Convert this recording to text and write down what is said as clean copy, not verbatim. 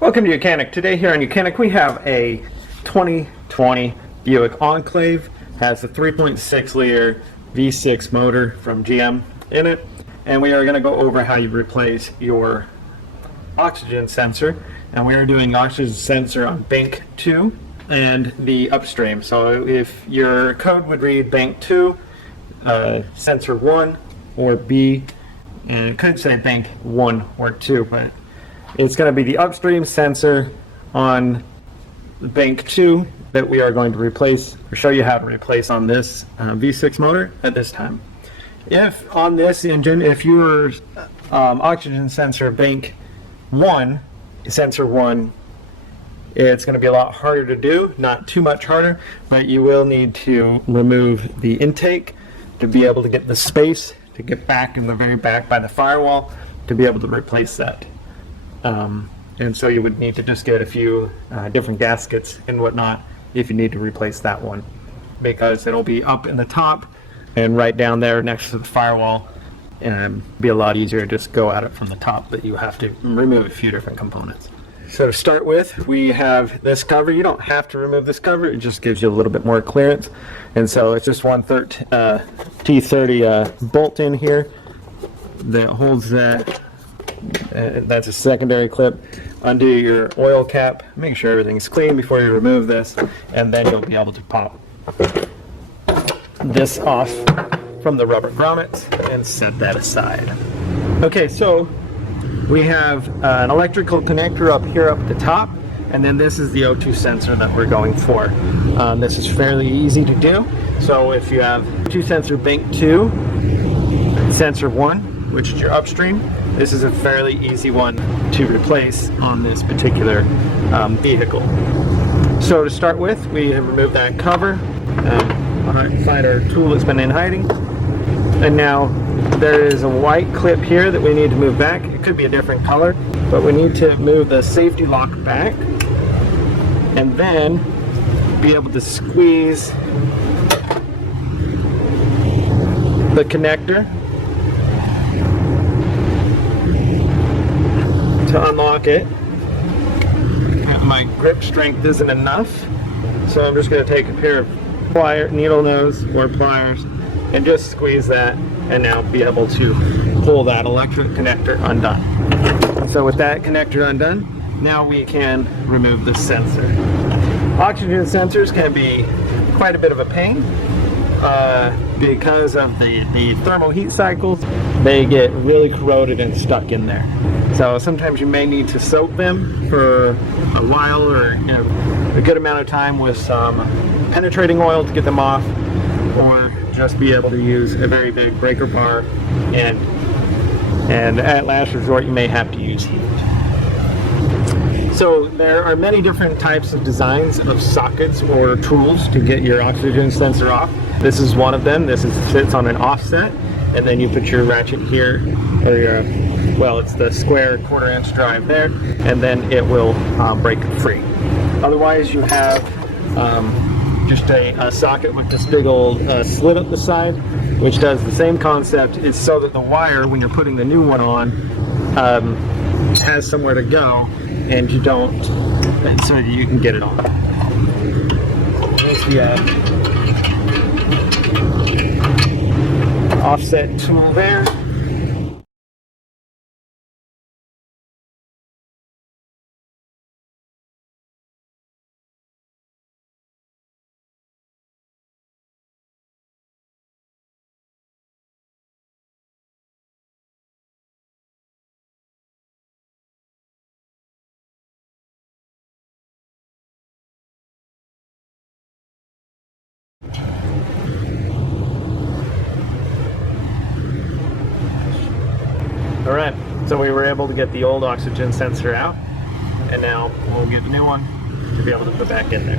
Welcome to YOUCANIC. Today here on YOUCANIC we have a 2020 Buick Enclave. Has a 3.6 liter V6 motor from GM in it, and we are going to go over how you replace your oxygen sensor. And we are doing oxygen sensor on bank 2 and the Upstream. So if your code would read bank 2, sensor 1 or B, and it could say bank 1 or 2, but it's going to be the Upstream sensor on bank 2 that we are going to replace, or show you how to replace on this V6 motor at this time. If on this engine, if your oxygen sensor bank 1, sensor 1, it's going to be a lot harder to do, not too much harder, but you will need to remove the intake to be able to get the space to get back in the very back by the firewall to be able to replace that. And so you would need to just get a few different gaskets and whatnot if you need to replace that one, because it'll be up in the top and right down there next to the firewall, and be a lot easier to just go at it from the top, but you have to remove a few different components. So to start with, we have this cover. You don't have to remove this cover, it just gives you a little bit more clearance. And so it's just one T30 bolt in here that holds that. That's a secondary clip. Undo your oil cap, make sure everything's clean before you remove this, and then you'll be able to pop this off from the rubber grommets and set that aside. Okay, so we have an electrical connector up here up at the top, and then this is the O2 sensor that we're going for. This is fairly easy to do. So if you have O2 sensor bank 2, sensor 1, which is your Upstream, this is a fairly easy one to replace on this particular vehicle. So to start with, we have removed that cover, find our tool that's been in hiding, and now there is a white clip here that we need to move back. It could be a different color, but we need to move the safety lock back and then be able to squeeze the connector to unlock it. My grip strength isn't enough, so I'm just going to take a pair of needle nose or pliers and just squeeze that, and now be able to pull that electric connector undone. So with that connector undone, now we can remove the sensor. Oxygen sensors can be quite a bit of a pain because of the thermal heat cycles. They get really corroded and stuck in there. So sometimes you may need to soak them for a while, or a good amount of time with some penetrating oil to get them off, or just be able to use a very big breaker bar, and at last resort you may have to use heat. So there are many different types of designs of sockets or tools to get your oxygen sensor off. This is one of them. This sits on an offset, and then you put your ratchet here, or your, well, it's the square 1/4 inch drive there, and then it will break free. Otherwise you have just a socket with this big old slit up the side, which does the same concept. It's so that the wire, when you're putting the new one on, has somewhere to go, and you don't, and so you can get it on. There's the offset tool there. Alright, so we were able to get the old oxygen sensor out, and now we'll get the new one to be able to put back in there.